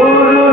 Oh.